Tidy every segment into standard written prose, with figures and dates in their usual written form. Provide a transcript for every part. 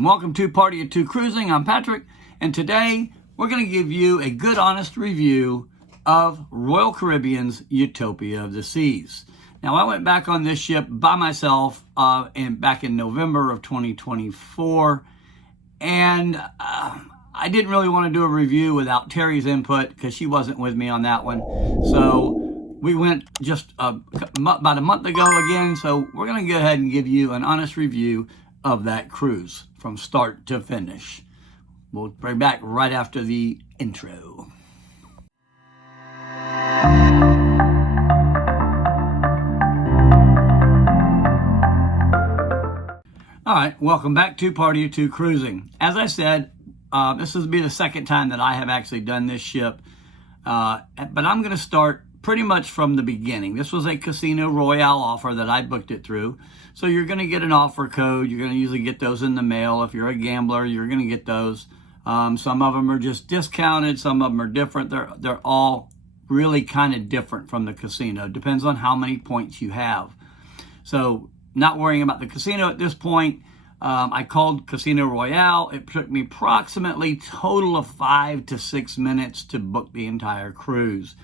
and welcome to Party of Two Cruising. I'm Patrick, and today we're going to give you a good, honest review of Royal Caribbean's Utopia of the Seas. Now, I went back on this ship by myself back in November of 2024, and I didn't really want to do a review without Terry's input because she wasn't with me on that one. So we went just about a month ago again, so we're going to go ahead and give you an honest review of that cruise from start to finish. We'll bring back right after the intro. All right, welcome back to Party of Two Cruising. As I said, this will be the second time that I have actually done this ship, but I'm going to start pretty much from the beginning. This was a Casino Royale offer that I booked it through. So you're going to get an offer code. You're going to usually get those in the mail. If you're a gambler, you're going to get those. Some of them are just discounted. Some of them are different. They're all really kind of different from the casino. Depends on how many points you have. So not worrying about the casino at this point. I called Casino Royale. It took me approximately total of 5 to 6 minutes to book the entire cruise.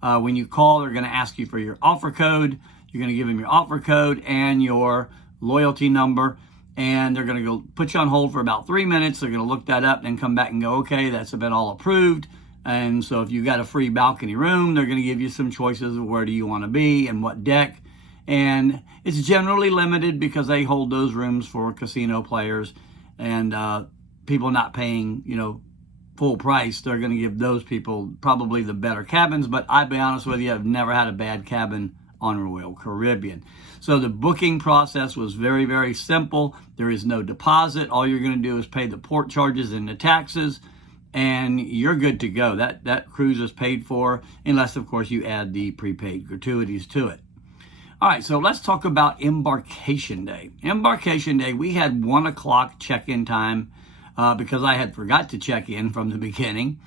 When you call, they're going to ask you for your offer code. You're going to give them your offer code and your loyalty number, and they're going to go put you on hold for about 3 minutes. They're going to look that up, then come back and go, okay, that's been all approved. And so if you got a free balcony room, they're going to give you some choices of where do you want to be and what deck. And it's generally limited because they hold those rooms for casino players and people not paying, full price. They're going to give those people probably the better cabins, but I'll be honest with you, I've never had a bad cabin on Royal Caribbean. So the booking process was very, very simple. There is no deposit. All you're going to do is pay the port charges and the taxes, and you're good to go. That cruise is paid for, unless, of course, you add the prepaid gratuities to it. All right, so let's talk about embarkation day. Embarkation day, we had 1 o'clock check-in time because I had forgot to check in from the beginning.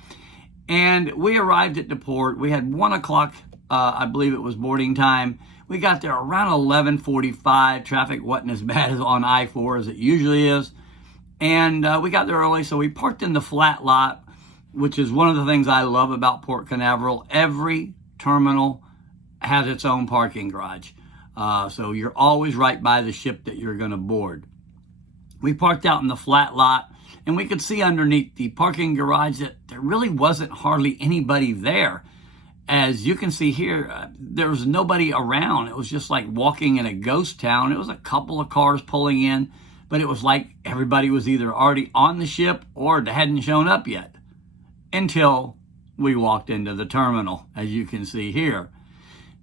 And we arrived at the port. We had 1 o'clock, I believe it was boarding time. We got there around 11:45. Traffic wasn't as bad as on I-4 as it usually is. And we got there early, so we parked in the flat lot, which is one of the things I love about Port Canaveral. Every terminal has its own parking garage. So you're always right by the ship that you're going to board. We parked out in the flat lot, and we could see underneath the parking garage that there really wasn't hardly anybody there. As you can see here, there was nobody around. It was just like walking in a ghost town. It was a couple of cars pulling in, but it was like everybody was either already on the ship or they hadn't shown up yet until we walked into the terminal, as you can see here.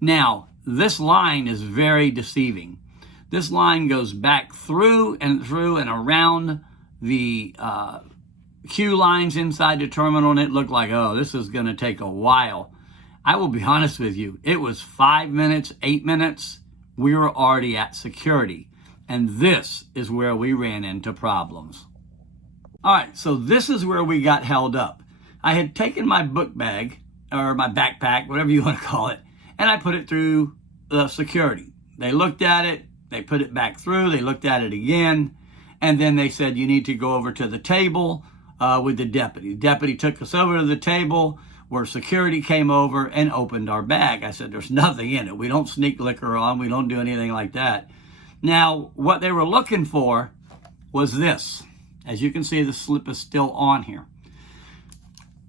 Now, this line is very deceiving. This line goes back through and around the queue lines inside the terminal, and it looked like, oh, this is going to take a while. I will be honest with you. It was 5 minutes, 8 minutes. We were already at security, and this is where we ran into problems. All right, so this is where we got held up. I had taken my book bag, or my backpack, whatever you want to call it, and I put it through the security. They looked at it, they put it back through, they looked at it again, and then they said, you need to go over to the table with the deputy. The deputy took us over to the table where security came over and opened our bag. I said, there's nothing in it. We don't sneak liquor on. We don't do anything like that. Now, what they were looking for was this. As you can see, the slip is still on here.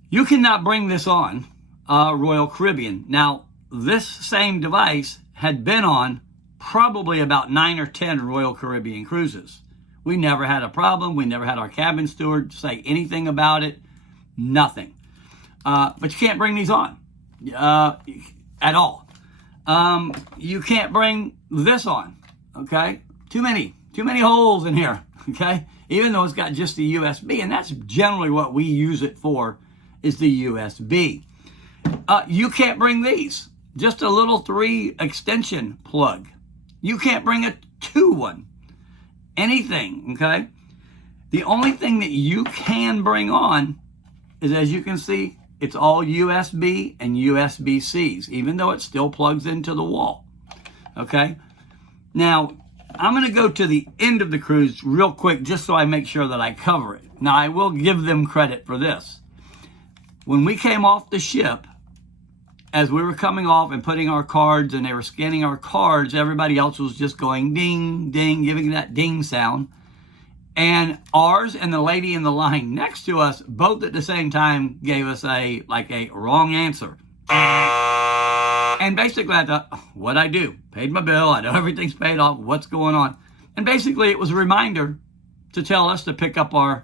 You cannot bring this on Royal Caribbean. Now, this same device had been on probably about 9 or 10 Royal Caribbean cruises. We never had a problem. We never had our cabin steward say anything about it. Nothing. But you can't bring these on at all. You can't bring this on, okay? Too many holes in here, okay? Even though it's got just the USB, and that's generally what we use it for, is the USB. You can't bring these. Just a little 3 extension plug. You can't bring a 2 one. Anything, okay? The only thing that you can bring on is, as you can see, it's all USB and USB-Cs, even though it still plugs into the wall, okay? Now, I'm going to go to the end of the cruise real quick just so I make sure that I cover it. Now, I will give them credit for this. When we came off the ship, as we were coming off and putting our cards and they were scanning our cards, everybody else was just going ding, ding, giving that ding sound. And ours and the lady in the line next to us, both at the same time, gave us a wrong answer. And basically I thought, what'd I do? Paid my bill. I know everything's paid off. What's going on? And basically it was a reminder to tell us to pick up our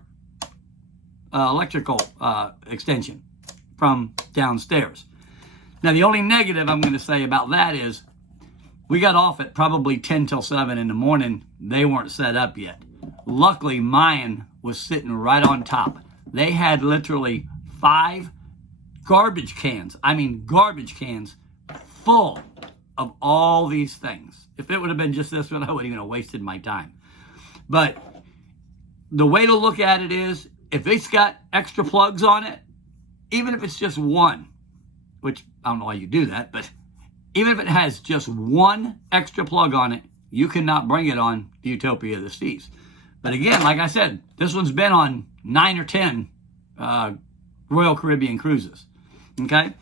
electrical extension from downstairs. Now, the only negative I'm going to say about that is we got off at probably 10 till 7 in the morning. They weren't set up yet. Luckily, mine was sitting right on top. They had literally 5 garbage cans. I mean, garbage cans full of all these things. If it would have been just this one, I wouldn't even have wasted my time. But the way to look at it is, if it's got extra plugs on it, even if it's just one, which I don't know why you do that, but even if it has just one extra plug on it, you cannot bring it on the Utopia of the Seas. But again, like I said, this one's been on 9 or 10 Royal Caribbean cruises. Okay?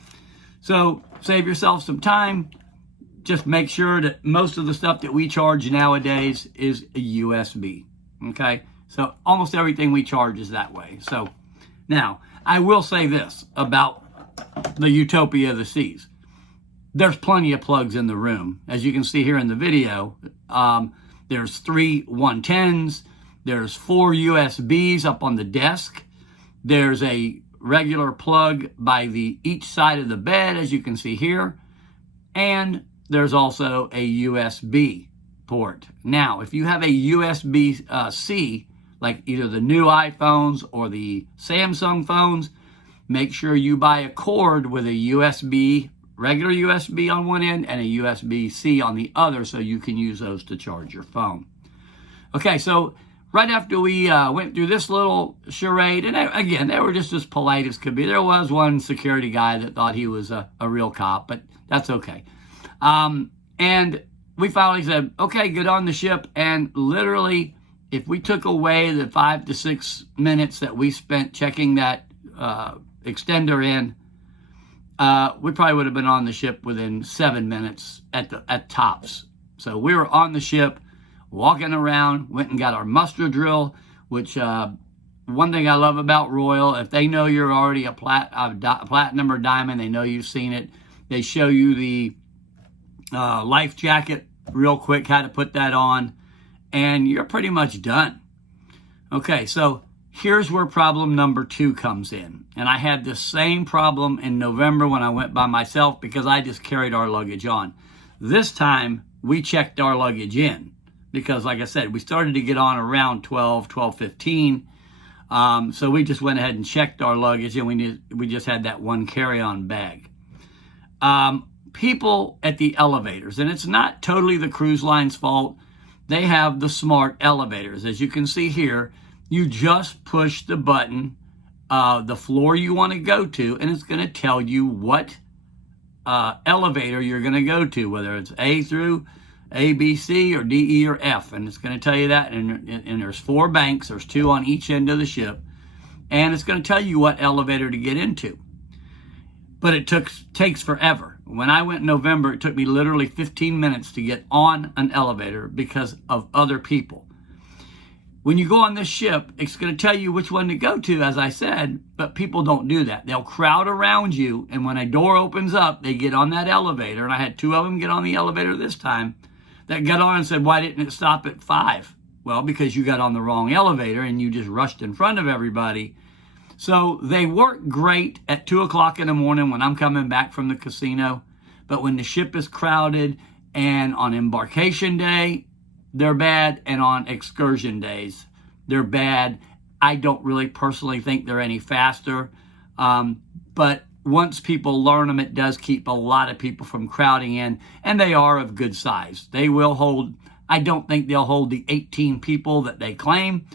So save yourself some time. Just make sure that most of the stuff that we charge nowadays is a USB. Okay? So almost everything we charge is that way. So now, I will say this about the Utopia of the Seas. There's plenty of plugs in the room. As you can see here in the video, there's 3 110s. There's 4 USBs up on the desk. There's a regular plug by each side of the bed, as you can see here. And there's also a USB port. Now, if you have a USB-C, like either the new iPhones or the Samsung phones, make sure you buy a cord with a USB, regular USB on one end and a USB-C on the other so you can use those to charge your phone. Okay, so right after we went through this little charade, and again, they were just as polite as could be. There was one security guy that thought he was a real cop, but that's okay. And we finally said, okay, get on the ship, and literally, if we took away the 5 to 6 minutes that we spent checking that extender in, we probably would have been on the ship within 7 minutes at tops. So we were on the ship, walking around, went and got our muster drill, which one thing I love about Royal, if they know you're already a platinum or diamond, they know you've seen it. They show you the life jacket real quick, how to put that on, and you're pretty much done. Okay, so here's where problem number 2 comes in. And I had the same problem in November when I went by myself because I just carried our luggage on. This time, we checked our luggage in because, like I said, we started to get on around 12:15. So we just went ahead and checked our luggage, and we just had that one carry-on bag. People at the elevators, and it's not totally the cruise line's fault. They have the smart elevators. As you can see here, you just push the button, the floor you want to go to, and it's going to tell you what elevator you're going to go to, whether it's A through A, B, C, or D, E, or F. And it's going to tell you that. And there's 4 banks. There's 2 on each end of the ship. And it's going to tell you what elevator to get into. But it takes forever. When I went in November, it took me literally 15 minutes to get on an elevator because of other people. When you go on this ship, it's going to tell you which one to go to, as I said, but people don't do that. They'll crowd around you, and when a door opens up, they get on that elevator, and I had 2 of them get on the elevator this time that got on and said, why didn't it stop at 5? Well, because you got on the wrong elevator, and you just rushed in front of everybody. So they work great at 2 o'clock in the morning when I'm coming back from the casino, but when the ship is crowded and on embarkation day, they're bad, and on excursion days, they're bad. I don't really personally think they're any faster, but once people learn them, it does keep a lot of people from crowding in, and they are of good size. They will hold, I don't think they'll hold the 18 people that they claim,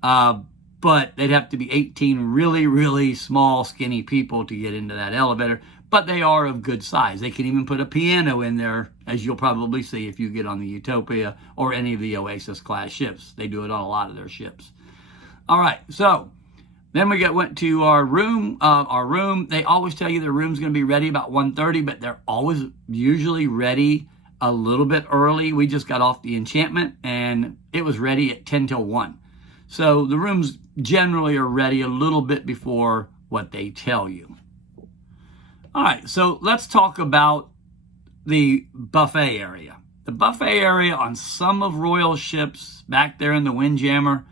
but they'd have to be 18 really, really small, skinny people to get into that elevator. but they are of good size. They can even put a piano in there, as you'll probably see if you get on the Utopia or any of the Oasis class ships. They do it on a lot of their ships. All right, so then we went to our room. They always tell you the room's going to be ready about 1:30, but they're always usually ready a little bit early. We just got off the Enchantment, and it was ready at 10 till 1. So the rooms generally are ready a little bit before what they tell you. All right, so let's talk about the buffet area. The buffet area on some of Royal ships back there in the Windjammer,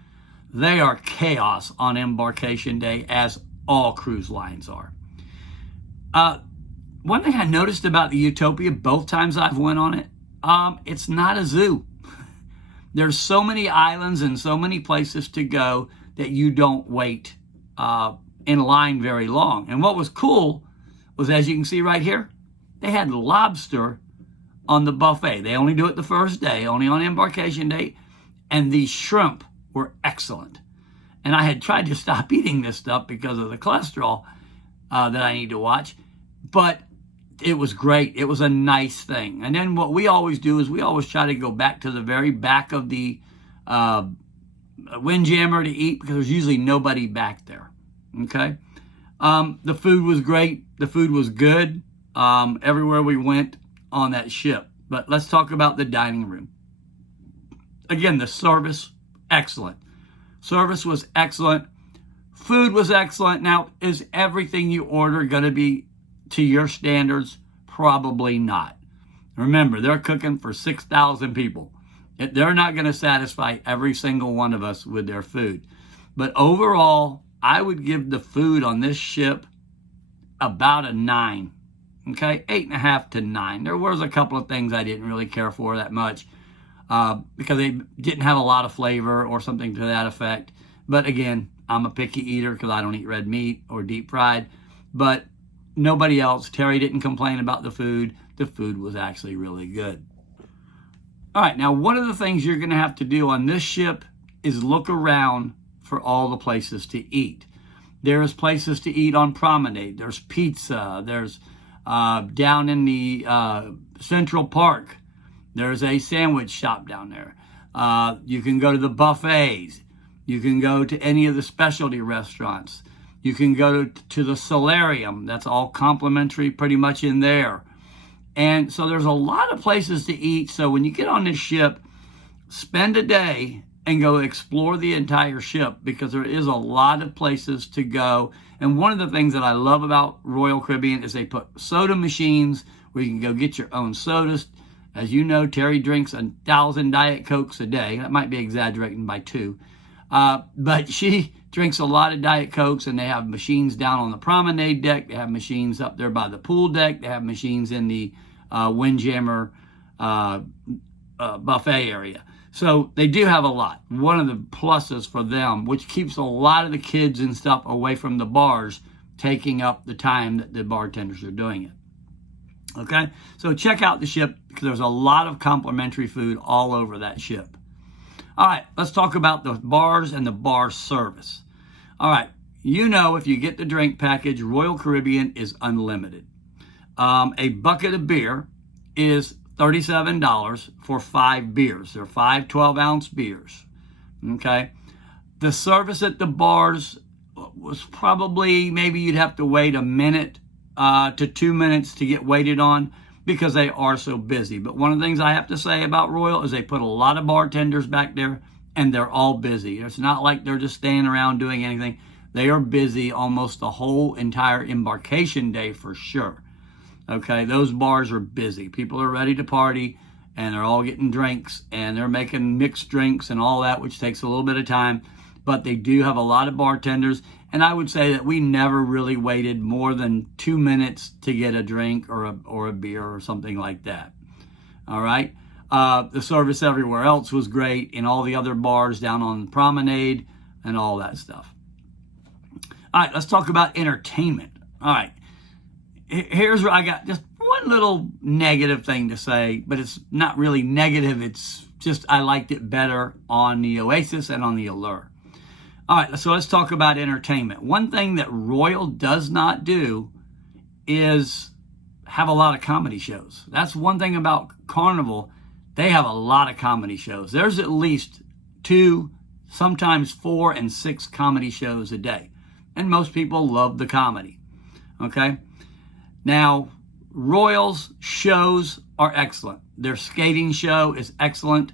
they are chaos on embarkation day, as all cruise lines are. One thing I noticed about the Utopia both times I've went on it, it's not a zoo. There's so many islands and so many places to go that you don't wait in line very long. And what was cool was, as you can see right here, they had lobster on the buffet. They only do it the first day, only on embarkation day, and the shrimp were excellent. And I had tried to stop eating this stuff because of the cholesterol that I need to watch, but it was great. It was a nice thing. And then what we always do is we always try to go back to the very back of the Windjammer to eat, because there's usually nobody back there. Okay. The food was great. The food was good everywhere we went on that ship. But let's talk about the dining room. Again, the service, excellent. Service was excellent. Food was excellent. Now, is everything you order going to be to your standards? Probably not. Remember, they're cooking for 6,000 people. They're not going to satisfy every single one of us with their food. But overall, I would give the food on this ship about a 9. Okay, 8.5 to 9. There was a couple of things I didn't really care for that much because they didn't have a lot of flavor or something to that effect. But again, I'm a picky eater because I don't eat red meat or deep fried. But nobody else, Terry didn't complain about the food. The food was actually really good. All right, now one of the things you're going to have to do on this ship is look around for all the places to eat. There's places to eat on Promenade. There's pizza. There's down in the Central Park. There's a sandwich shop down there. You can go to the buffets. You can go to any of the specialty restaurants. You can go to the solarium. That's all complimentary pretty much in there. And so there's a lot of places to eat. So when you get on this ship, spend a day and go explore the entire ship, because there is a lot of places to go. And one of the things that I love about Royal Caribbean is they put soda machines where you can go get your own sodas. As you know, Terry drinks 1,000 Diet Cokes a day. That might be exaggerating by 2. But she drinks a lot of Diet Cokes, and they have machines down on the promenade deck. They have machines up there by the pool deck. They have machines in the Windjammer buffet area. So they do have a lot. One of the pluses for them, which keeps a lot of the kids and stuff away from the bars, taking up the time that the bartenders are doing it. Okay, so check out the ship, because there's a lot of complimentary food all over that ship. All right, let's talk about the bars and the bar service. All right, you know, if you get the drink package, Royal Caribbean is unlimited. A bucket of beer is $37 for 5 beers. They're 5 12-ounce beers. Okay, the service at the bars was probably, maybe you'd have to wait a minute to 2 minutes to get waited on, because they are so busy. But one of the things I have to say about Royal is they put a lot of bartenders back there, and they're all busy. It's not like they're just standing around doing anything. They are busy almost the whole entire embarkation day for sure. Okay, those bars are busy. People are ready to party, and they're all getting drinks, and they're making mixed drinks and all that, which takes a little bit of time. But they do have a lot of bartenders, and I would say that we never really waited more than 2 minutes to get a drink or a beer or something like that. All right. The service everywhere else was great, in all the other bars down on the promenade and all that stuff. All right, let's talk about entertainment. All right. Here's where I got just one little negative thing to say, but it's not really negative. It's just I liked it better on the Oasis and on the Allure. All right, so let's talk about entertainment. One thing that Royal does not do is have a lot of comedy shows. That's one thing about Carnival. They have a lot of comedy shows. There's at least 2, sometimes 4 and 6 comedy shows a day. And most people love the comedy. Okay? Now, Royal's shows are excellent. Their skating show is excellent.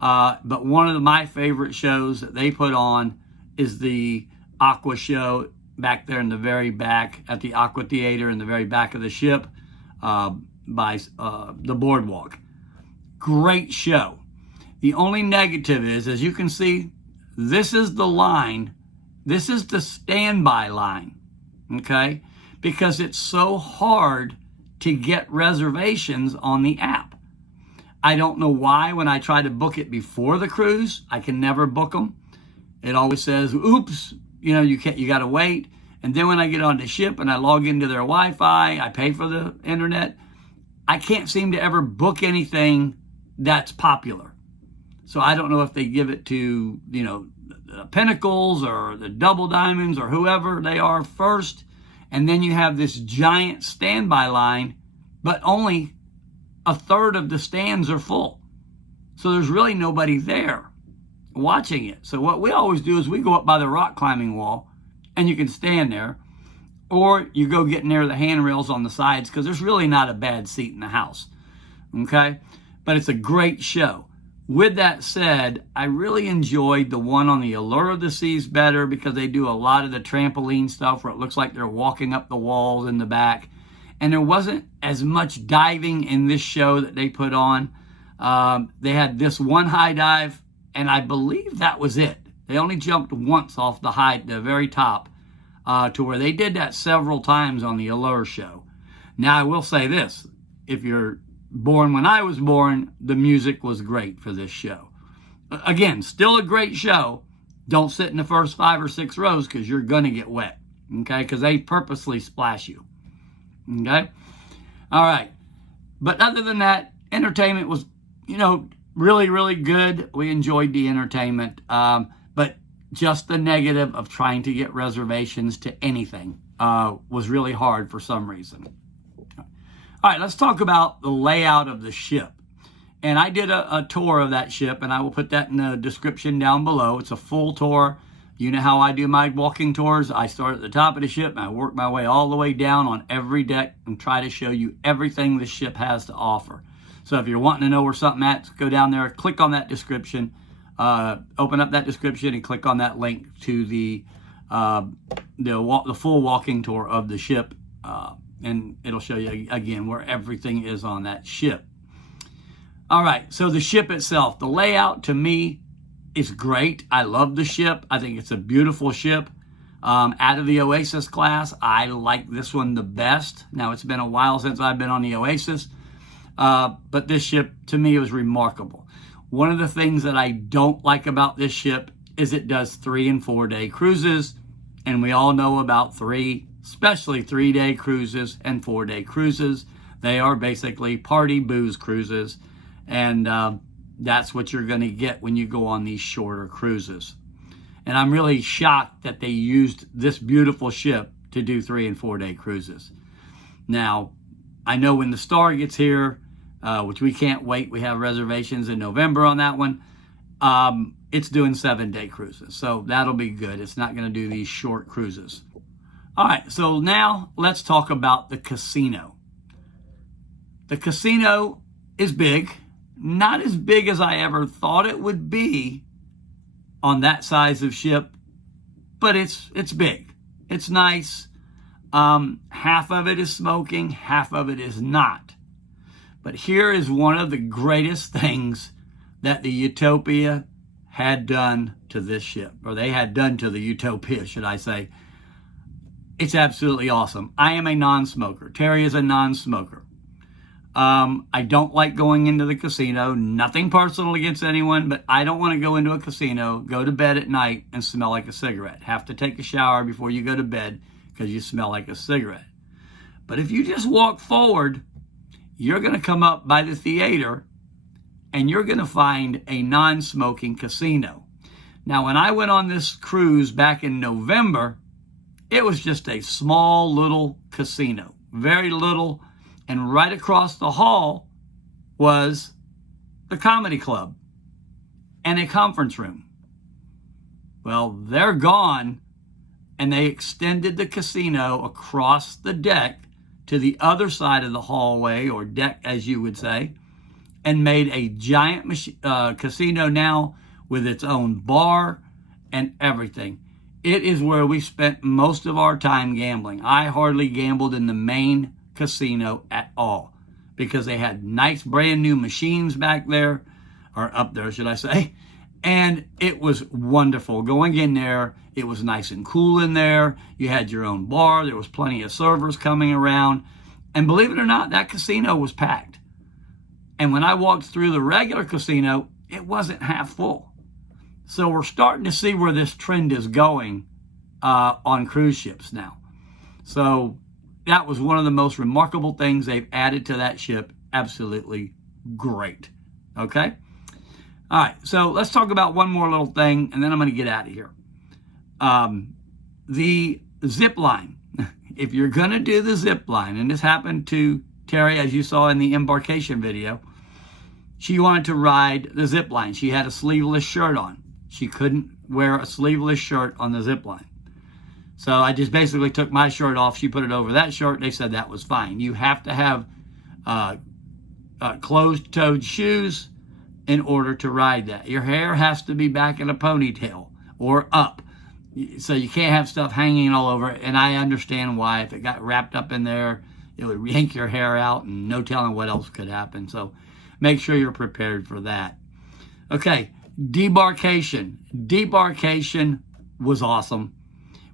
But one of my favorite shows that they put on is the Aqua show back there in the very back at the Aqua Theater in the very back of the ship by the boardwalk. Great show. The only negative is, as you can see, this is the line. This is the standby line, okay? Because it's so hard to get reservations on the app. I don't know why when I try to book it before the cruise, I can never book them. It always says, oops, you got to wait. And then when I get on the ship and I log into their Wi-Fi, I pay for the internet, I can't seem to ever book anything that's popular. So I don't know if they give it to, the Pinnacles or the Double Diamonds or whoever they are first. And then you have this giant standby line, but only a third of the stands are full. So there's really nobody there watching it. So what we always do is we go up by the rock climbing wall and you can stand there, or you go get near the handrails on the sides because there's really not a bad seat in the house. Okay? But it's a great show. With that said, I really enjoyed the one on the Allure of the Seas better because they do a lot of the trampoline stuff where it looks like they're walking up the walls in the back. And there wasn't as much diving in this show that they put on. They had this one high dive, and I believe that was it. They only jumped once off the very top, to where they did that several times on the Allure show. Now, I will say this. If you're born when I was born, the music was great for this show. Again, still a great show. Don't sit in the first 5 or 6 rows because you're going to get wet, okay? Because they purposely splash you. Okay? All right. But other than that, entertainment was, really, really good. We enjoyed the entertainment. But just the negative of trying to get reservations to anything was really hard for some reason. All right, let's talk about the layout of the ship. And I did a tour of that ship, and I will put that in the description down below. It's a full tour. You know how I do my walking tours. I start at the top of the ship and I work my way all the way down on every deck and try to show you everything the ship has to offer. So if you're wanting to know where something at, go down there, click on that description, open up that description and click on that link to the full walking tour of the ship. And it'll show you again where everything is on that ship. All right, so the ship itself, the layout to me is great. I love the ship. I think it's a beautiful ship. Out of the Oasis class, I like this one the best. Now, it's been a while since I've been on the Oasis, but this ship, to me, was remarkable. One of the things that I don't like about this ship is it does 3- and 4-day cruises, and we all know about especially 3-day cruises and 4-day cruises. They are basically party booze cruises, and that's what you're going to get when you go on these shorter cruises. And I'm really shocked that they used this beautiful ship to do 3- and 4-day cruises. Now, I know when the Star gets here, which we can't wait, we have reservations in November on that one, it's doing 7-day cruises. So that'll be good. It's not going to do these short cruises. All right, so now let's talk about the casino. The casino is big. Not as big as I ever thought it would be on that size of ship, but it's big. It's nice. Half of it is smoking, half of it is not. But here is one of the greatest things that the Utopia had done to this ship, or they had done to the Utopia, should I say. It's absolutely awesome. I am a non-smoker. Terry is a non-smoker. I don't like going into the casino. Nothing personal against anyone, but I don't want to go into a casino, go to bed at night, and smell like a cigarette. Have to take a shower before you go to bed because you smell like a cigarette. But if you just walk forward, you're going to come up by the theater, and you're going to find a non-smoking casino. Now, when I went on this cruise back in November, it was just a small little casino. Very little. And right across the hall was the comedy club and a conference room. Well, they're gone, and they extended the casino across the deck to the other side of the hallway, or deck as you would say, and made a giant casino now with its own bar and everything. It is where we spent most of our time gambling. I hardly gambled in the main casino at all because they had nice brand new machines back there, or up there, should I say. And it was wonderful going in there. It was nice and cool in there. You had your own bar. There was plenty of servers coming around. And believe it or not, that casino was packed. And when I walked through the regular casino, it wasn't half full. So we're starting to see where this trend is going on cruise ships now. So that was one of the most remarkable things they've added to that ship. Absolutely great. Okay? All right, so let's talk about one more little thing, and then I'm going to get out of here. The zip line. If you're going to do the zip line, and this happened to Terry, as you saw in the embarkation video, she wanted to ride the zip line. She had a sleeveless shirt on. She couldn't wear a sleeveless shirt on the zip line. So I just basically took my shirt off. She put it over that shirt. They said that was fine. You have to have closed-toed shoes in order to ride that. Your hair has to be back in a ponytail or up. So you can't have stuff hanging all over. And I understand why. If it got wrapped up in there, it would yank your hair out and no telling what else could happen. So make sure you're prepared for that. Okay, debarkation. Debarkation was awesome.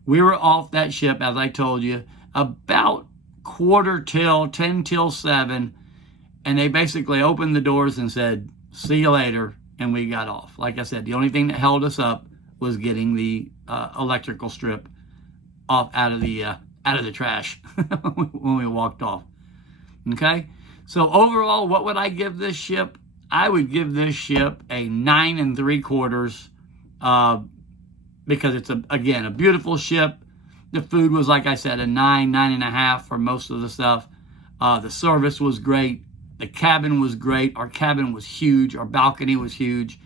We were off that ship, as I told you, about 10 till 7. And they basically opened the doors and said, "See you later," and we got off. Like I said, the only thing that held us up was getting the electrical strip off out of the trash when we walked off. Okay, so overall, what would I give this ship? I would give this ship a 9 3/4 because it's again a beautiful ship. The food was, like I said, a 9.5 for most of the stuff. The service was great. The cabin was great. Our cabin was huge. Our balcony was huge.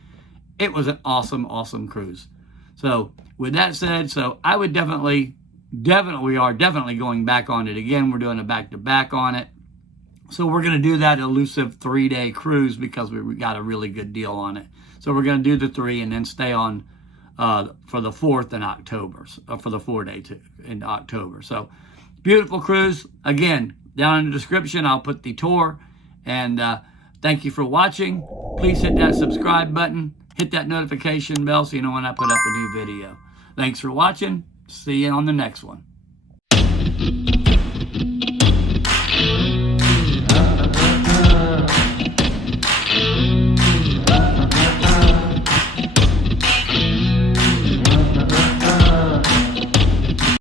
It was an awesome, awesome cruise. So with that said, so I would we are definitely going back on it again. We're doing a back-to-back on it. So we're going to do that elusive 3-day cruise because we got a really good deal on it. So we're going to do the 3 and then stay on for the 4th in October, for the 4-day in October. So beautiful cruise. Again, down in the description, I'll put the tour. And thank you for watching. Please hit that subscribe button. Hit that notification bell so you know when I put up a new video. Thanks for watching. See you on the next one.